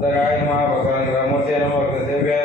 ధరాయ మా భగవాన్ రామూర్తి నమ. సేవ్యాయ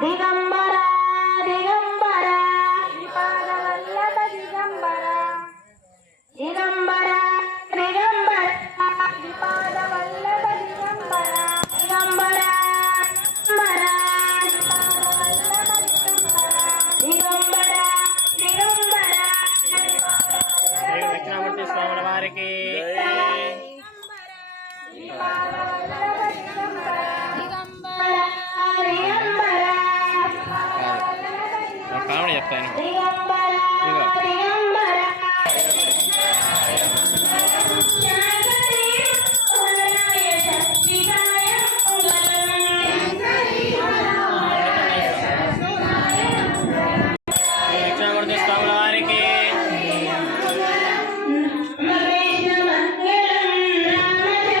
దిగంబర దిగంబర శ్రీపాదవల్లభ దిగంబర దిగంబర దిగంబర శ్రీపాదవల్లభ దిగంబర దిగంబర దిగంబర శ్రీపాదవల్లభ దిగంబర దిగంబర దిగంబర శ్రీపాదవల్లభ దిగంబర వారికి కామెడీ చెప్తాను